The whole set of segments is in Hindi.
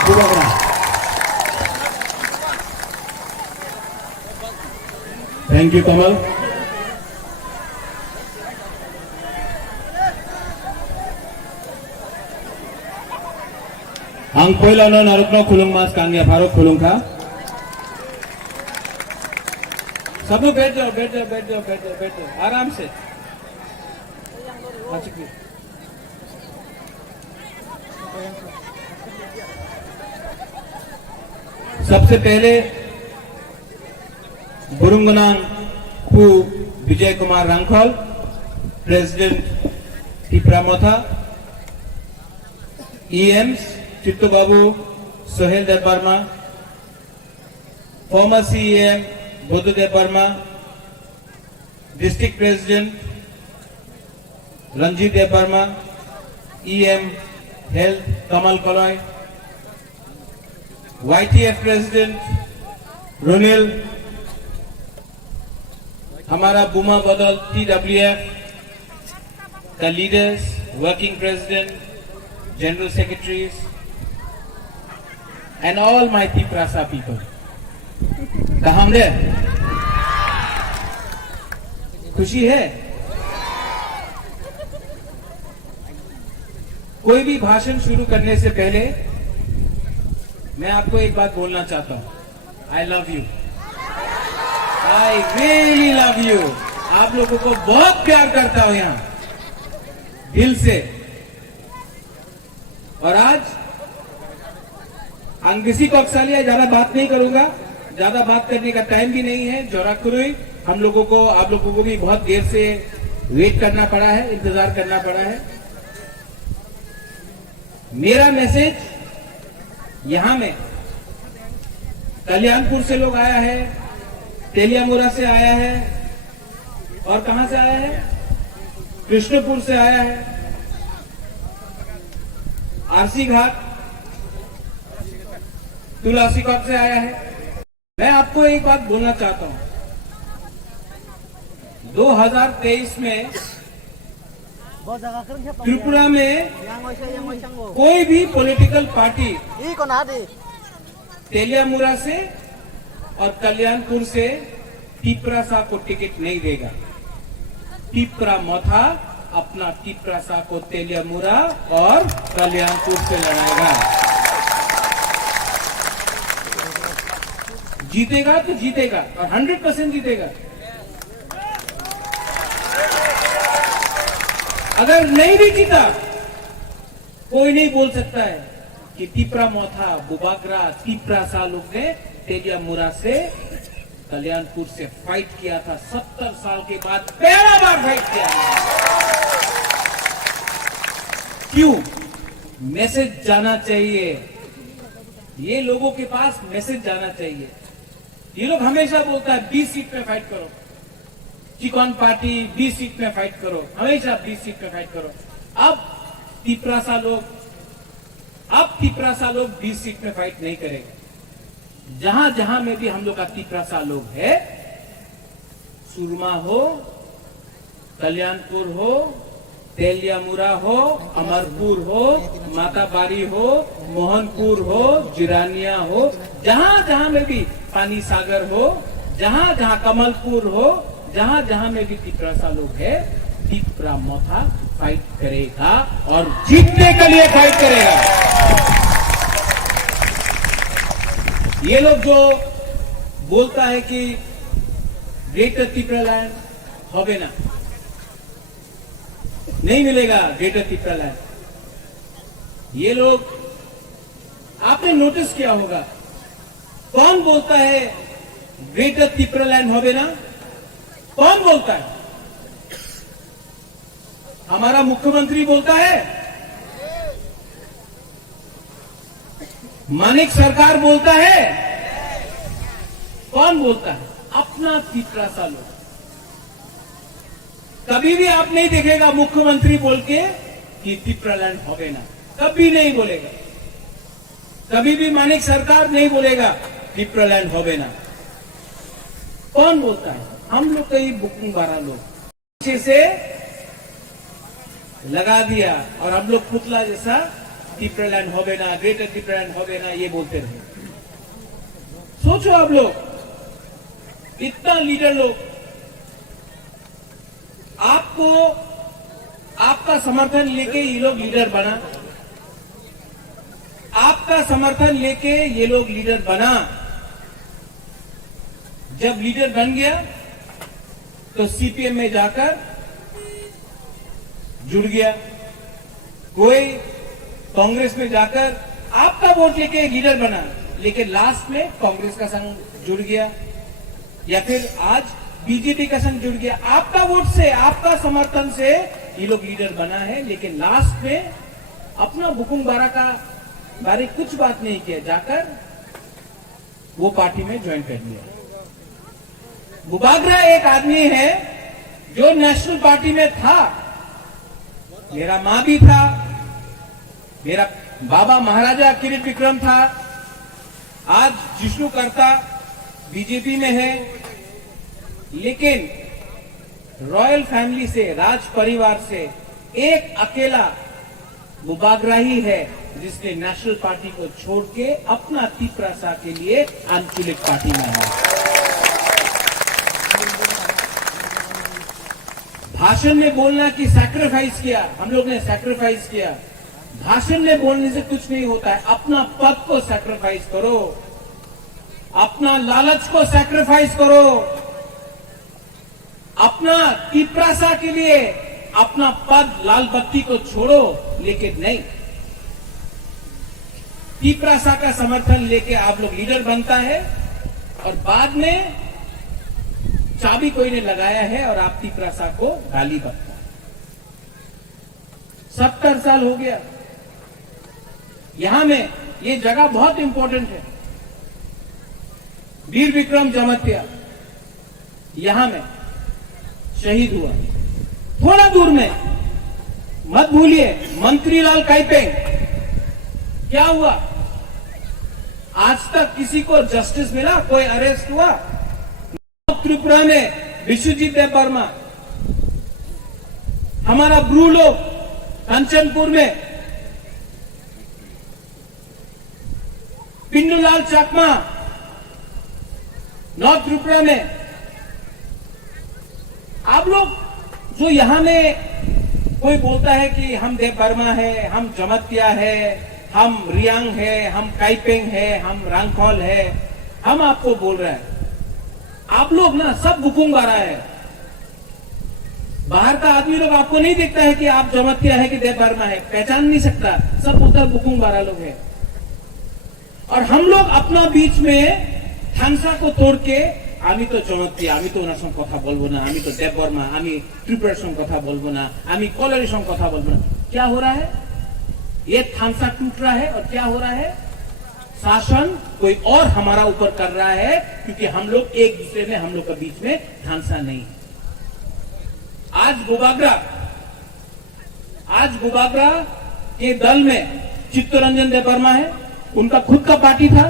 Bubagra. Thank you, Kamal. Ang पहिला न नरकनो खुलुङ मास कांग्या फारो खुलुङ का सब लोग बैठ जाओ बैठ जाओ बैठ जाओ बैठ जाओ बैठ जाओ आराम से सबसे पहले Burungnang Pu Vijay Kumar Rankhal president Tipra Motha EMs Chittu Babu Sohel Dev Varma former CEM Buddhadev Varma district president Ranjit Dev Varma EM health Kamal Kaloy YTF president Ronil हमारा बुमा बदल TWF the leaders working president general secretaries and all my Tiprasa people हमने खुशी है कोई भी भाषण शुरू करने से पहले मैं आपको एक बात बोलना चाहता हूं I love you I really love you आप लोगों को बहुत प्यार करता हूं यहां दिल से और आज अंगिसी कौशलिया ज्यादा बात नहीं करूंगा ज्यादा बात करने का टाइम भी नहीं है जोराकुरुई हम लोगों को आप लोगों को भी बहुत देर से वेट करना पड़ा है इंतजार करना पड़ा है मेरा मैसेज यहां में कल्याणपुर से लोग आया है तेलियामुरा से आया है और कहां से आया है कृष्णपुर से आया है आरसी घाट तुलसी कौट से आया है मैं आपको एक बात बोलना चाहता हूं 2023 में त्रिपुरा में कोई भी पॉलिटिकल पार्टी तेलियामुरा से और कल्याणपुर से टिप्रासा को टिकट नहीं देगा टिप्रा मोथा अपना टिप्रासा को तेलियामुरा और कल्याणपुर से लड़ाएगा जीतेगा तो जीतेगा और 100% जीतेगा अगर नहीं भी जीता कोई नहीं बोल सकता है कि टिप्रा मोथा बुबाग्रा टिप्रासा लोग ने तेलियामुरा से कल्याणपुर से फाइट किया था 70 साल के बाद पहला बार फाइट किया क्यों मैसेज जाना चाहिए ये लोगों के पास मैसेज जाना चाहिए ये लोग हमेशा बोलता है 20 सीट पे फाइट करो चिकन पार्टी 20 सीट में फाइट करो हमेशा 20 सीट में फाइट करो अब टिप्रासा लोग 20 सीट में फाइट नहीं करेंगे जहां जहां में भी हम लोग का टिप्रासा लोग है सुरमा हो कल्याणपुर हो तेलियामुरा हो अमरपुर हो माताबारी हो मोहनपुर हो जिरानिया हो जहां जहां में भी पानी सागर हो जहां जहां कमलपुर हो जहां जहां में भी टिप्रासा लोग है टिप्रा मोथा फाइट करेगा और जीतने के लिए फाइट करेगा ये लोग जो बोलता है कि ग्रेटर टिप्रालैंड होगे ना नहीं मिलेगा ग्रेटर टिप्रालैंड ये लोग आपने नोटिस किया होगा कौन बोलता है ग्रेटर टिप्रालैंड होगे ना कौन बोलता है हमारा मुख्यमंत्री बोलता है मानिक सरकार बोलता है कौन बोलता है अपना टिप्रासा लोग कभी भी आप नहीं देखेगा मुख्यमंत्री बोल के कि टिप्रालैंड होगे ना कभी नहीं बोलेगा कभी भी मानिक सरकार नहीं बोलेगा टिप्रालैंड होगे ना कौन बोलता है हम लोग कई बुकिंग बारह लोग पीछे से लगा दिया और हम लोग पुतला जैसा टिप्रालैंड होवे ना, ग्रेटर टिप्रालैंड होवे ना, ये बोलते रहे। सोचो आप लोग, इतना लीडर लोग, आपको आपका समर्थन लेके ये लोग लीडर बना, आपका समर्थन लेके ये लोग लीडर बना। जब लीडर बन गया तो सीपीएम में जाकर जुड़ गया, कोई कांग्रेस में जाकर आपका वोट लेके लीडर बना, लेकिन लास्ट में कांग्रेस का संग जुड़ गया, या फिर आज बीजेपी का संग जुड़ गया। आपका वोट से, आपका समर्थन से ये लोग लीडर बना है, लेकिन लास्ट में अपना बुकुम बारा का बारे कुछ बात नहीं किया, जाकर वो पार्टी में ज्वाइन कर लिया। बुबागरा एक आदमी है जो नेशनल पार्टी में था, मेरा मां भी था, मेरा बाबा महाराजा किरीट विक्रम था, आज जिष्णु करता बीजेपी में है, लेकिन रॉयल फैमिली से, राज परिवार से एक अकेला बुबागरा ही है जिसने नेशनल पार्टी को छोड़ के अपना तिपरासा के लिए आंचलिक पार्टी में है। भाषण में बोलना कि सैक्रिफाइस किया, हम लोग ने सैक्रिफाइस किया, भाषण में बोलने से कुछ नहीं होता है। अपना पद को सैक्रिफाइस करो, अपना लालच को सैक्रिफाइस करो, अपना तिपरासा के लिए अपना पद, लाल बत्ती को छोड़ो, लेकिन नहीं, तिपरासा का समर्थन लेके आप लोग लीडर बनता है और बाद में चाबी कोई ने लगाया है और आप तिपरासा को गाली बकता है। 70 साल हो गया। यहां में ये जगह बहुत इंपॉर्टेंट है, वीर विक्रम जमत्या यहां में शहीद हुआ। थोड़ा दूर में, मत भूलिए, मंत्रीलाल काइपेंग, क्या हुआ? आज तक किसी को जस्टिस मिला? कोई अरेस्ट हुआ? त्रिपुरा में विश्वजीत देव वर्मा, हमारा ब्रू लोग कंचनपुर में पिंडूलाल चाकमा, नॉर्थ त्रिपुरा में, आप लोग जो यहां में कोई बोलता है कि हम देव वर्मा है, हम जमत्या है, हम रियांग है, हम काइपेंग है, हम रांगखोल है, हम आपको बोल रहे हैं, आप लोग ना सब बुकुम बारा है। बाहर का आदमी लोग आपको नहीं देखता है कि आप जमत्या है कि देव वर्मा है, पहचान नहीं सकता, सब उधर बुकुम बारा लोग है। और हम लोग अपना बीच में थानसा को तोड़ के आमी तो जमत्या, आमी तो उनार संग कथा बोलबो ना, आमी तो देव वर्मा, आमी त्रिपुरार संग कथा बोलबो ना, आमी कलरी संग कथा बोलबो ना। क्या हो रहा है? ये थानसा टूट रहा है और क्या हो रहा है? शासन कोई और हमारा ऊपर कर रहा है, क्योंकि हम लोग एक दूसरे में, हम लोग के बीच में थानसा नहीं है। आज बुबागरा के दल में चित्तरंजन देव वर्मा है, उनका खुद का पार्टी था,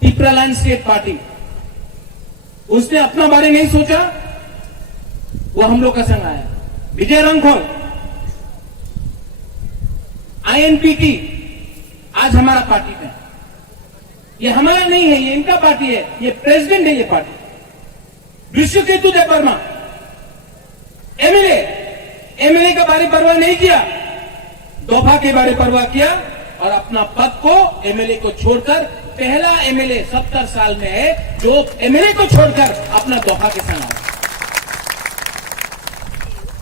टिप्रालैंड स्टेट पार्टी। उसने अपना बारे नहीं सोचा, वो हम लोग का संग आया। विजय रांगखोल, आईएनपीटी आज हमारा पार्टी में, ये हमारा नहीं है, ये इनका पार्टी है, ये प्रेसिडेंट है ये पार्टी। विश्वकेतु देव वर्मा एमएलए का बारे परवाह नहीं किया, दोफा के बारे परवाह किया और अपना पद को, एमएलए को छोड़कर, पहला एमएलए 70 साल में है जो एमएलए को छोड़कर अपना दोफा के संग आया।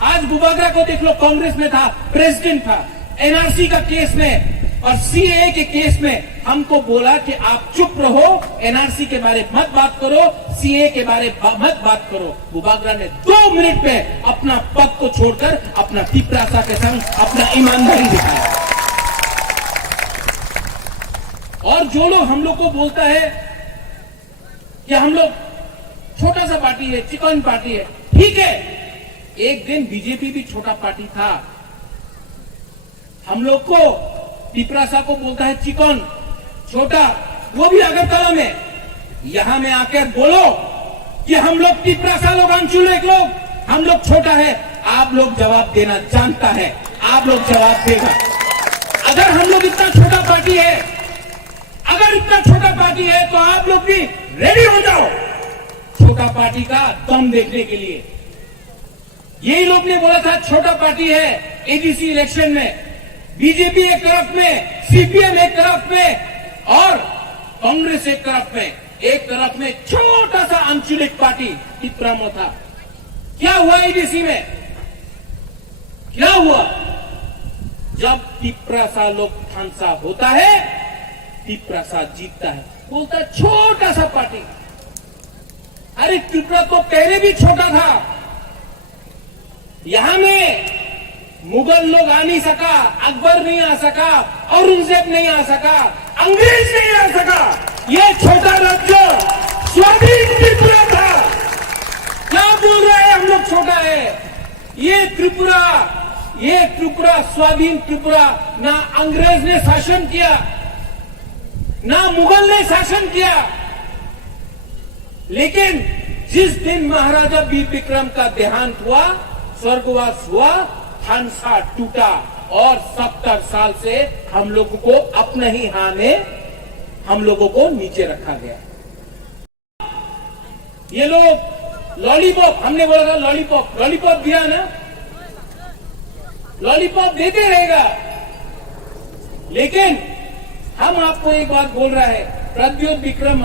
आज बुबागरा को देख लो, कांग्रेस में था, प्रेसिडेंट था, एनआरसी का केस में और सीएए के केस में हमको बोला कि आप चुप रहो, एनआरसी के बारे मत बात करो, सीएए के बारे मत बात करो। बुबागरा ने 2 मिनट में अपना पद को छोड़कर अपना तिपरासा के संग अपना ईमानदारी दिखाया। और जो लोग हम लोग को बोलता है कि हम लोग छोटा सा पार्टी है, चिकन पार्टी है, ठीक है, एक दिन बीजेपी भी छोटा पार्टी था। हम लोग को तिपरासा को बोलता है चिकन, छोटा, वो भी अगरतला में। यहां में आकर बोलो कि हम लोग तिपरासा लोग, आंचलिक लोग, हम लोग छोटा है, आप लोग जवाब देना जानता है, आप लोग जवाब देगा। अगर हम लोग इतना छोटा पार्टी है, अगर इतना छोटा पार्टी है तो आप लोग भी रेडी हो जाओ छोटा पार्टी का दम देखने के लिए। यही लोग ने बोला था छोटा पार्टी है एडीसी इलेक्शन में, बीजेपी एक तरफ में, सीपीएम एक तरफ में और कांग्रेस एक तरफ में, एक तरफ में छोटा सा आंचलिक पार्टी तिपरामो था। क्या हुआ एडीसी में? क्या हुआ? जब तिपरासा लोकठांसा होता है, तिपरासा जीतता है। बोलता छोटा सा पार्टी। अरे त्रिपुरा तो पहले भी छोटा था, यहां में मुगल लोग आ नहीं सका, अकबर नहीं आ सका, औरंगजेब नहीं आ सका, अंग्रेज नहीं आ सका। ये छोटा राज्य स्वाधीन त्रिपुरा था। क्या बोल रहे हैं हम लोग छोटा है? ये त्रिपुरा स्वाधीन त्रिपुरा, ना अंग्रेज ने शासन किया, ना मुगल ने शासन किया। लेकिन जिस दिन महाराजा वीर विक्रम का देहांत हुआ, स्वर्गवास हुआ, खानसा टूटा और 70 साल से हम लोगों को अपने ही हाथ में हम लोगों को नीचे रखा गया। ये लोग लॉलीपॉप, हमने बोला था लॉलीपॉप दिया ना, लॉलीपॉप देते रहेगा। लेकिन हम आपको एक बात बोल रहा है, प्रद्योत विक्रम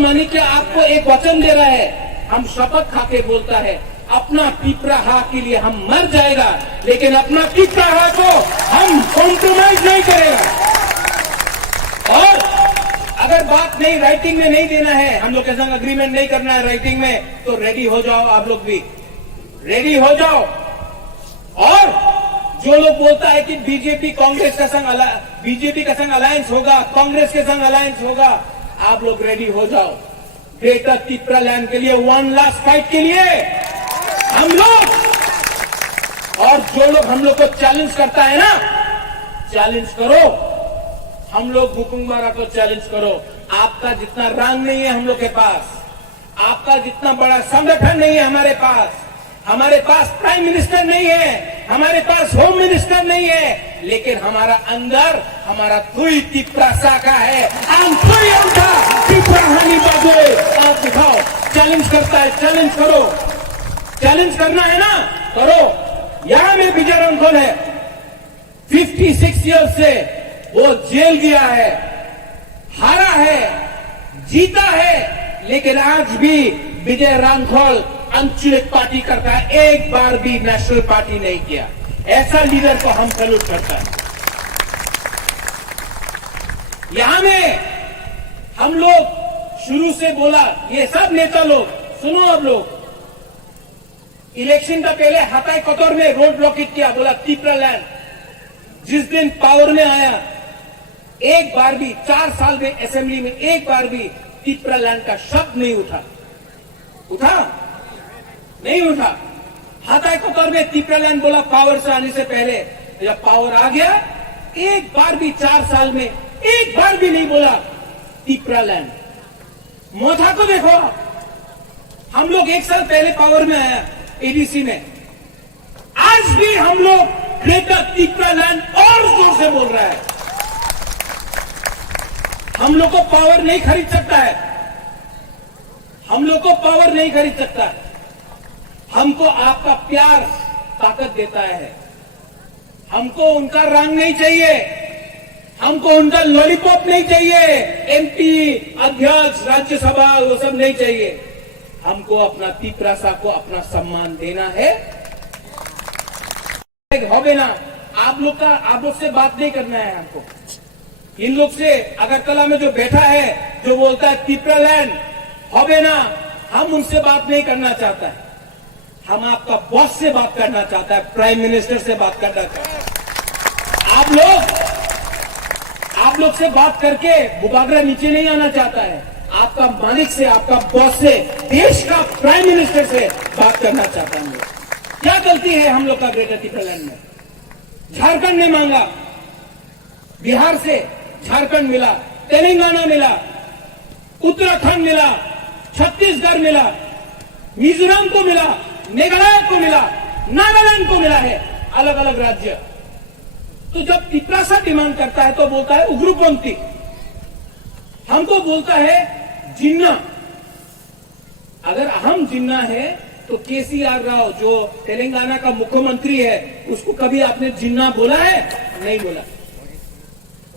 माणिक्य आपको एक वचन दे रहा है, हम शपथ खाके बोलता है, अपना पिपराहा के लिए हम मर जाएगा, लेकिन अपना पिपराहा को हम कॉम्प्रोमाइज नहीं करेगा। और अगर बात नहीं राइटिंग में नहीं देना है, हम लोग के संग अग्रीमेंट नहीं करना है राइटिंग में, तो रेडी हो जाओ, आप लोग भी रेडी हो जाओ। और जो लोग बोलता है कि बीजेपी कांग्रेस का संग अलायंस होगा, कांग्रेस के संग अलायंस होगा, आप लोग रेडी हो जाओ। ग्रेटर त्रिपुरा लैंड के लिए वन लास्ट फाइट के लिए हम लोग, और जो लोग हम लोग को चैलेंज करता है ना, चैलेंज करो। हम लोग बुकुंबारा को चैलेंज करो। आपका जितना रंग नहीं है हम लोग के पास, आपका जितना बड़ा संगठन नहीं है हमारे पास प्राइम मिनिस्टर नहीं है, हमारे पास होम मिनिस्टर नहीं है, लेकिन हमारा अंदर हमारा थुई तिपरा शाखा है। आप दिखाओ, चैलेंज करता है, चैलेंज करो, चैलेंज करना है ना, करो। यहां में विजय रंखोल है, 56 ईयर्स से वो जेल गया है, हारा है, जीता है, लेकिन आज भी विजय रांखोल आंचलिक पार्टी करता है, एक बार भी नेशनल पार्टी नहीं किया। ऐसा लीडर को हम सैल्यूट करता है। यहां में हम लोग शुरू से बोला, ये सब नेता लोग सुनो, अब लोग इलेक्शन का पहले हताई कतौर में रोड ब्लॉकेट किया, बोला त्रिपुरा लैंड। जिस दिन पावर में आया, एक बार भी 4 साल में असेंबली में एक बार भी त्रिपुरा लैंड का शब्द नहीं उठा। हताई कतौर में त्रिपुरा लैंड बोला पावर से आने से पहले। जब पावर आ गया, एक बार भी 4 साल में एक बार भी नहीं बोला त्रिपुरा लैंड। मोथा को देखो, हम लोग 1 साल पहले पावर में आया एडीसी में, आज भी हम लोग ग्रेटर त्रिपुरा लैंड और जोर से बोल रहा है। हम लोग को पावर नहीं खरीद सकता है, हम लोग को पावर नहीं खरीद सकता है। हमको आपका प्यार ताकत देता है। हमको उनका रंग नहीं चाहिए, हमको उनका लॉलीपॉप नहीं चाहिए, एमपी, अध्यक्ष, राज्यसभा, वो सब नहीं चाहिए। हमको अपना तिपरासा को अपना सम्मान देना है। होगे ना, आप लोग से बात नहीं करना है हमको। इन लोग से अगरतला में जो बैठा है, जो बोलता है त्रिपुरा लैंड होगे ना, हम उनसे बात नहीं करना चाहता है। हम आपका बॉस से बात करना चाहता है, प्राइम मिनिस्टर से बात करना चाहता है। आप लोग से बात करके मुबागरा नीचे नहीं आना चाहता है। आपका मालिक से, आपका बॉस से, देश का प्राइम मिनिस्टर से बात करना चाहता है। क्या गलती है हम लोग का ग्रेटर त्रिपुरा लैंड में? झारखंड ने मांगा, बिहार से झारखंड मिला, तेलंगाना मिला, उत्तराखंड मिला, छत्तीसगढ़ मिला, मिजोरम को मिला, मेघालय को मिला, नागालैंड को मिला है, अलग अलग राज्य। तो जब तिपरासा डिमांड करता है तो बोलता है उग्रपंथी, हमको बोलता है जिन्ना। अगर हम जिन्ना है तो केसीआर राव जो तेलंगाना का मुख्यमंत्री है उसको कभी आपने जिन्ना बोला है? नहीं बोला।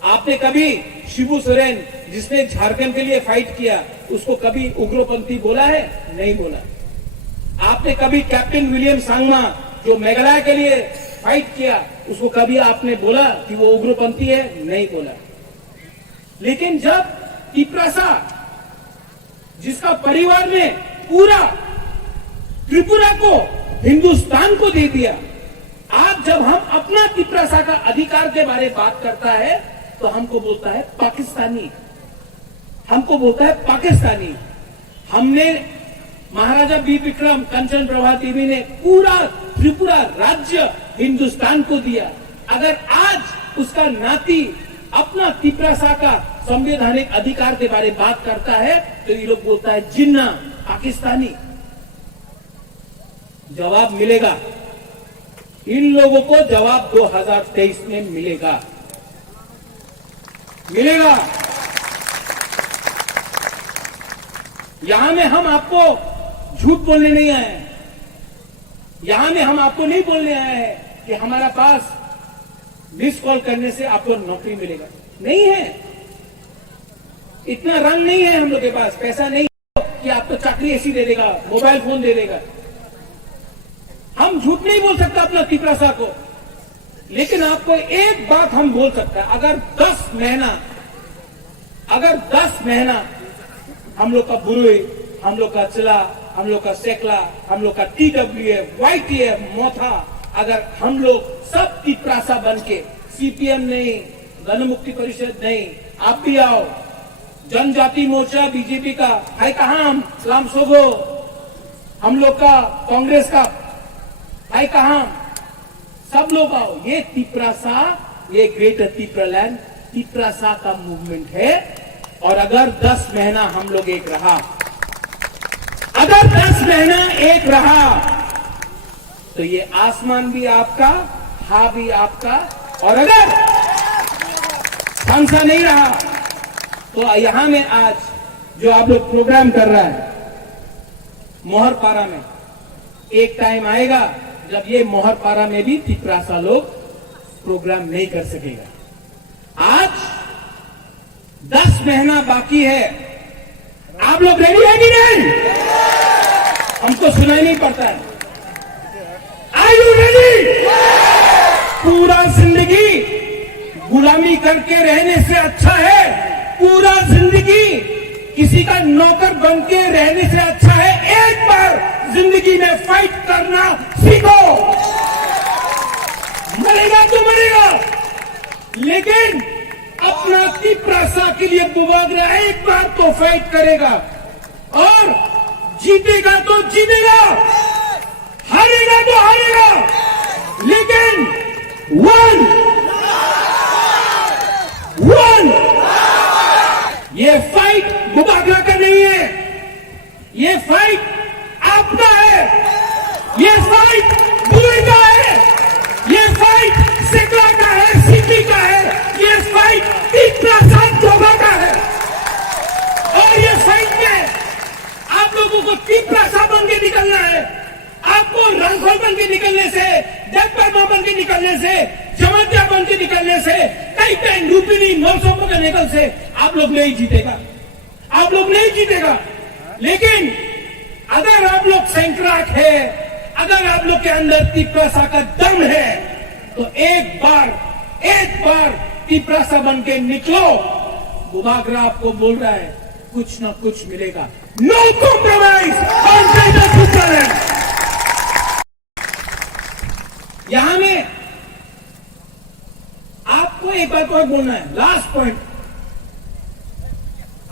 आपने कभी शिबू सोरेन जिसने झारखंड के लिए फाइट किया उसको कभी उग्रपंथी बोला है? नहीं बोला। आपने कभी कैप्टन विलियम सांगमा जो मेघालय के लिए फाइट किया उसको कभी आपने बोला कि वो उग्रपंथी है? नहीं बोला। लेकिन जब तिपरासा जिसका परिवार ने पूरा त्रिपुरा को हिंदुस्तान को दे दिया, आज जब हम अपना तिपरासा का अधिकार के बारे में बात करता है तो हमको बोलता है पाकिस्तानी, हमको बोलता है पाकिस्तानी। हमने महाराजा बी विक्रम कंचन प्रभा देवी ने पूरा त्रिपुरा राज्य हिंदुस्तान को दिया। अगर आज उसका नाती अपना तिपरासा का संवैधानिक अधिकार के बारे में बात करता है तो ये लोग बोलता है जिन्ना, पाकिस्तानी। जवाब मिलेगा, इन लोगों को जवाब 2023 में मिलेगा। यहां में हम आपको झूठ बोलने नहीं आए हैं, यहां में हम आपको नहीं बोलने आए हैं कि हमारा पास मिस कॉल करने से आपको नौकरी मिलेगा। नहीं है, इतना रंग नहीं है हम लोग के पास, पैसा नहीं है कि आपको चाकरी ऐसी दे देगा, मोबाइल फोन दे देगा। हम झूठ नहीं बोल सकता अपना तिपरासा को, लेकिन आपको एक बात हम बोल सकते हैं, अगर 10 महीना हम लोग का बुरुई, हम लोग का चिला, हम लोग का सेकला, हम लोग का TWF, YTF, मोथा, अगर हम लोग सब तिपरासा बन के, CPM नहीं, गण मुक्ति परिषद नहीं, आप भी आओ, जनजाति मोर्चा बीजेपी का है कहां, हम सलाम सोगो, हम लोग का कांग्रेस का है कहां, सब लोग आओ। ये तिपरासा, ये ग्रेटर तिपरालैंड तिपरासा का मूवमेंट है। और अगर 10 महीना हम लोग एक रहा, अगर 10 महीना एक रहा तो ये आसमान भी आपका, हा भी आपका। और अगर खानसा नहीं रहा तो यहां में आज जो आप लोग प्रोग्राम कर रहा है मोहरपारा में, एक टाइम आएगा जब ये मोहरपारा में भी तिपरासा लोग प्रोग्राम नहीं कर सकेगा। आज 10 महीना बाकी है, आप लोग रेडी है कि नहीं? हमको सुनाई नहीं पड़ता है। Are you ready? पूरा जिंदगी गुलामी करके रहने से अच्छा है, पूरा जिंदगी किसी का नौकर बन के रहने से अच्छा है एक बार जिंदगी में फाइट करना सीखो। मरेगा तो मरेगा, लेकिन अपना तिपरासा के लिए बुबागरा एक बार तो फाइट करेगा और जीतेगा तो जीतेगा, हारेगा तो हारेगा, लेकिन वन ये फाइट बुबागरा का नहीं है, ये फाइट आपका है, ये फाइट बुरे का है, ये फाइट सिकला का है, सिटी का है, ये फाइट तिपरासा जोगा का है। और ये फाइट में आप लोगों को तिपरासा बन के निकलना है। आपको रंगोल बन के निकलने से, जगपरमा बन के निकलने से, जमतिया बन के निकलने से, कई कई रूपिनी मौसमों के निकल से आप लोग नहीं जीतेगा, आप लोग नहीं जीतेगा। लेकिन अगर आप लोग सैंकड़ाक है, अगर आप लोग के अंदर तिपरासा का दम है तो एक बार तिपरासा बन के निकलो। बुबागरा आपको बोल रहा है कुछ ना कुछ मिलेगा। No compromise on greater Tipraland. यहां में आपको एक बात और बोलना है, लास्ट पॉइंट।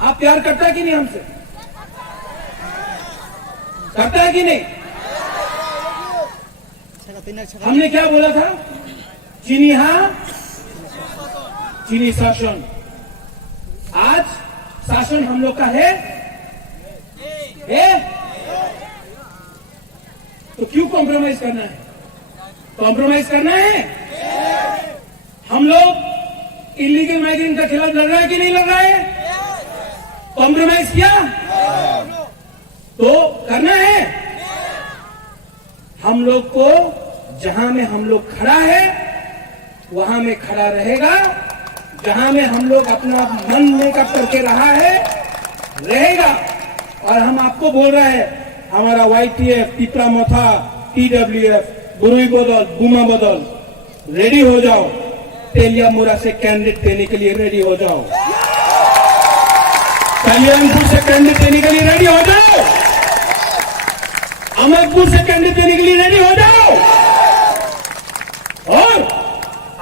आप प्यार करता है कि नहीं हमसे? करता है कि नहीं? हमने क्या बोला था? चीनी हाँ, चीनी शासन। आज शासन हम लोग का है? तो क्यों कॉम्प्रोमाइज करना है? कॉम्प्रोमाइज करना है? लोग इलीगल माइग्रेंट के खिलाफ लड़ रहे हैं कि नहीं लड़ रहे हैं? कॉम्प्रोमाइज किया तो करना है। हम लोग को जहां में हम लोग खड़ा है वहां में खड़ा रहेगा, जहां में हम लोग अपना मन मेकअप करके रहा है रहेगा। और हम आपको बोल रहे हैं, हमारा YTF, तिपरा मोथा, TWF, बुरुई बदल, बुमा बदल, रेडी हो जाओ। तेलिया मुरा से कैंडिडेट देने के लिए रेडी हो जाओ। कल्याणपुर से कैंडिडेट देने के लिए रेडी हो जाओ। अमरपुर से कैंडिडेट देने के लिए रेडी हो जाओ। और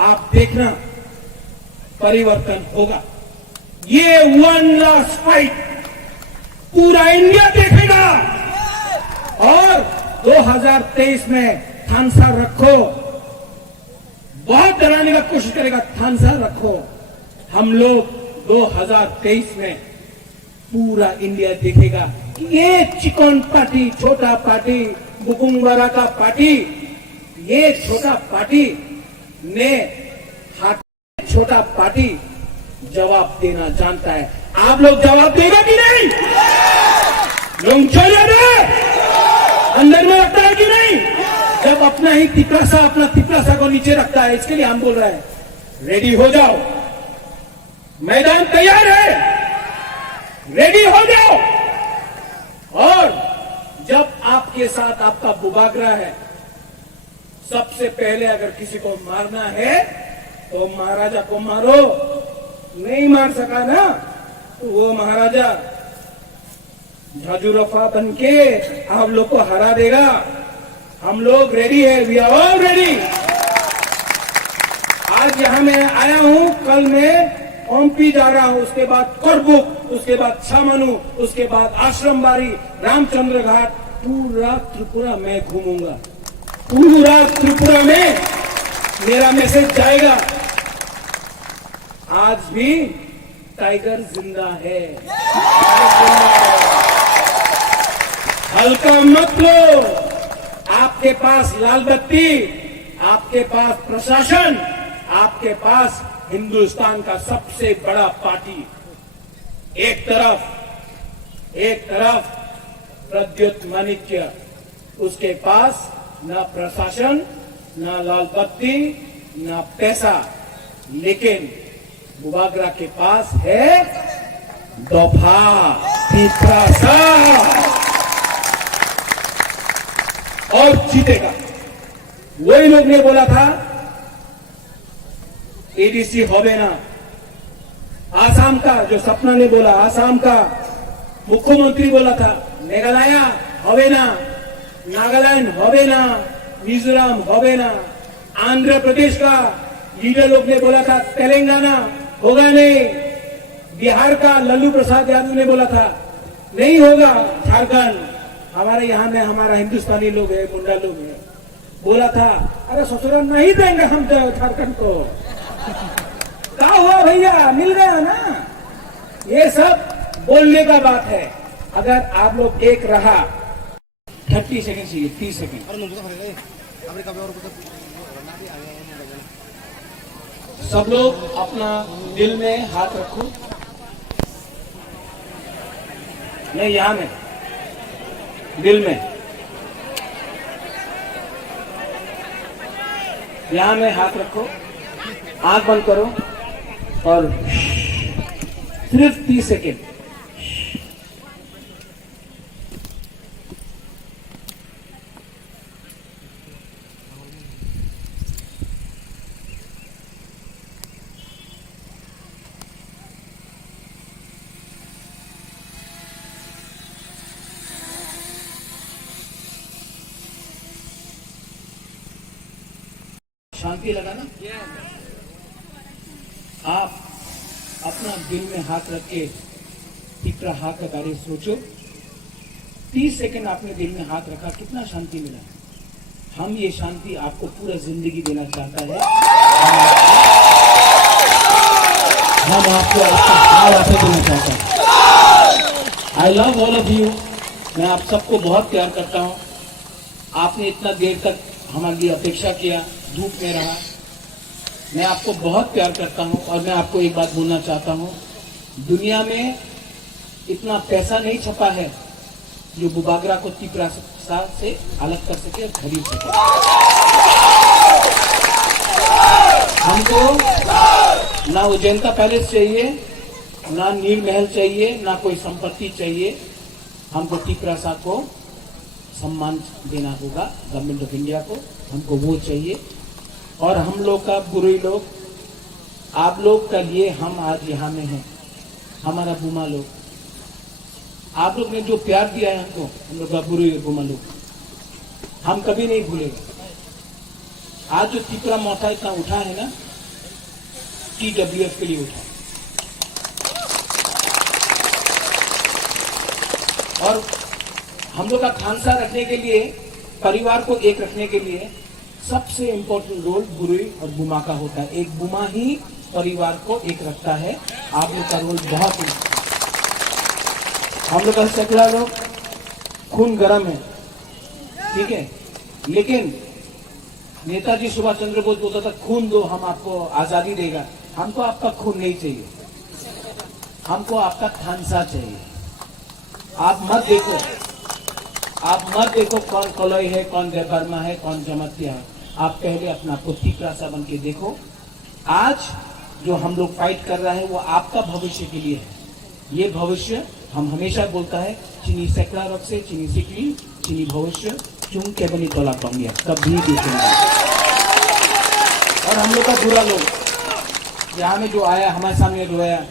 आप देखना परिवर्तन होगा। ये वन लास्ट फाइट पूरा इंडिया देखेगा। और 2023 में थानसा रखो, बहुत डराने का कोशिश करेगा, थानसा रखो। हम लोग 2023 में पूरा इंडिया देखेगा कि ये चिकन पार्टी, छोटा पार्टी, बुकुंगवारा का पार्टी, ये छोटा पार्टी ने छोटा पार्टी जवाब देना जानता है। आप लोग जवाब देगा कि नहीं? लोग चले गए अंदर में रखता है कि नहीं? जब अपना ही तिपरासा अपना तिपरासा को नीचे रखता है, इसके लिए हम बोल रहे हैं रेडी हो जाओ। मैदान तैयार है, रेडी हो जाओ। और जब आपके साथ आपका बुबागरा है, सबसे पहले अगर किसी को मारना है तो महाराजा को मारो। नहीं मार सका ना तो वो महाराजा झाजूरफा बन के आप लोग को हरा देगा। हम लोग रेडी है, वी आर ऑल रेडी। आज यहां मैं आया हूं, कल मैं ओमपी जा रहा हूं, उसके बाद करबुक, उसके बाद छामनु, उसके बाद आश्रमबाड़ी, रामचंद्र घाट, पूरा त्रिपुरा मैं घूमूंगा। पूरा त्रिपुरा में मेरा मैसेज जाएगा। आज भी टाइगर जिंदा है। हल्का मत लो। आपके पास लाल बत्ती, आपके पास प्रशासन, आपके पास हिंदुस्तान का सबसे बड़ा पार्टी। एक तरफ प्रद्युत माणिक्य, उसके पास ना प्रशासन, ना लाल बत्ती, ना पैसा, लेकिन बुबागरा के पास है दफा, तिपरासा, और जीतेगा। वही लोग ने बोला था एडीसी होबे ना, आसाम का जो सपना ने बोला, आसाम का मुख्यमंत्री बोला था मेघालय होबे ना, नागालैंड होबे ना, मिजोरम होबे ना, आंध्र प्रदेश का लीडर लोग ने बोला था तेलंगाना होगा नहीं, बिहार का लल्लू प्रसाद यादव ने बोला था नहीं होगा, झारखंड, हमारे यहाँ में हमारा हिंदुस्तानी लोग है, मुंडा लोग है, बोला था अरे ससुराल नहीं देंगे हम तो झारखंड को। क्या हुआ भैया, मिल गया ना। ये सब बोलने का बात है। अगर आप लोग एक रहा 30 सेकंड चाहिए, 30 सेकंड। सब लोग अपना दिल में हाथ रखो। नहीं, यहां में दिल में, यहां में हाथ रखो, आंख बंद करो और सिर्फ 30 सेकेंड। शांति लगा ना। आप अपना दिल में हाथ रख के तिपरा हाथ का कार्य सोचो। 30 सेकंड आपने दिल में हाथ रखा, कितना शांति मिला। हम ये शांति आपको पूरा जिंदगी देना चाहता है। हम आपको आपसे देना चाहता है। I love all of you. मैं आप सबको बहुत प्यार करता हूँ। आपने इतना देर तक हमारे लिए अपेक्षा किया, धूप में रहा, मैं आपको बहुत प्यार करता हूं और मैं आपको एक बात बोलना चाहता हूं, दुनिया में इतना पैसा नहीं छपा है जो बुबागरा को तिपरासा से अलग कर सके और खरीद सके। हमको ना उजैनता पैलेस चाहिए, ना नील महल चाहिए, ना कोई संपत्ति चाहिए। हमको तिपरासा को सम्मान देना होगा, गवर्नमेंट ऑफ इंडिया को, हमको वो चाहिए। और हम लोग का बुरुई लोग, आप लोग का लिए हम आज यहाँ में हैं, हमारा बुमा लोग, आप लोग ने जो प्यार दिया है हमको, हम लोग का बुरुई और बुमा लोग, हम कभी नहीं भूलेंगे। आज जो तिपरा मोर्चा इतना उठा है ना, TWF के लिए उठा, और हम लोग का खानसा रखने के लिए, परिवार को एक रखने के लिए सबसे इंपॉर्टेंट रोल बुरुई और बुमा का होता है। एक बुमा ही परिवार को एक रखता है। आप लोग का रोल बहुत ही, हम लोग का सैकड़ा लोग खून गर्म है, ठीक है, लेकिन नेताजी सुभाष चंद्र बोस बोलता था खून दो हम आपको आजादी देगा। हमको आपका खून नहीं चाहिए, हमको आपका खानसा चाहिए। आप मत देखो कौन कलई है, कौन देबर्मा है, कौन जमतिया है। आप पहले अपना आपको तिपरासा बन के देखो। आज जो हम लोग फाइट कर रहा है वो आपका भविष्य के लिए है। ये भविष्य हम हमेशा बोलता है, चीनी सैकड़ा रख से चीनी सिकली चीनी भविष्य चुन के बनी तोला पाऊंगी कभी भी। और हम लोग का बुरा लोग यहाँ में जो आया, हमारे सामने रोया,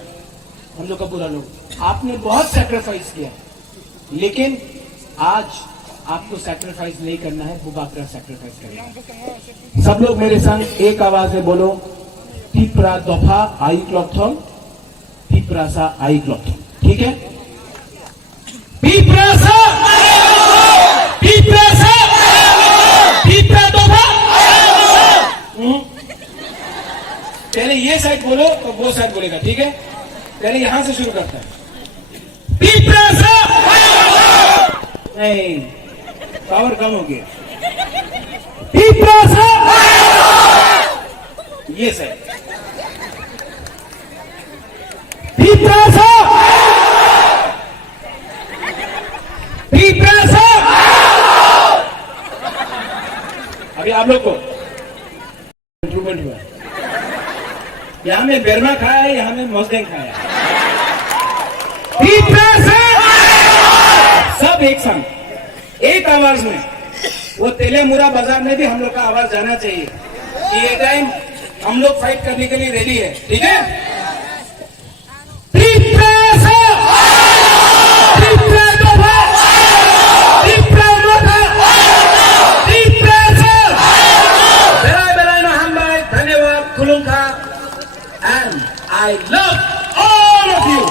हम लोग का बुरा लोग, आपने बहुत सैक्रिफाइस किया, लेकिन आज आपको सैक्रिफाइस नहीं करना है, बुबागरा सैक्रिफाइस करेगा। सब लोग मेरे संग एक आवाज में बोलो, तिपरा दफा आई क्लॉथम, तिपरासा आई क्लॉथम, ठीक है? तिपरासा, तिपरासा, तिपरा दफा। पहले ये साइड बोलो तो वो साइड बोलेगा, ठीक है? पहले यहां से शुरू करता है, तिपरासा। नहीं, पावर कम हो गया। तिपरासा, ये साइड, तिपरासा, तिपरासा। अभी आप लोग को इंप्रूवमेंट हुआ, यहां में बेरमा खाया है, यहां में मोजदेंग खाया है। तिपरासा, सब एक संग, एक आवाज में। वो तेलेमुरा बाजार में भी हम लोग का आवाज जाना चाहिए कि ये टाइम हम लोग फाइट करने के लिए रेडी है, ठीक है? तिपरासा, तिपरा दफा, तिपरा दफा, तिपरासा। बेलाय बेलाय ना हम भाई, धन्यवाद, खुलुंखा, and I love all of you.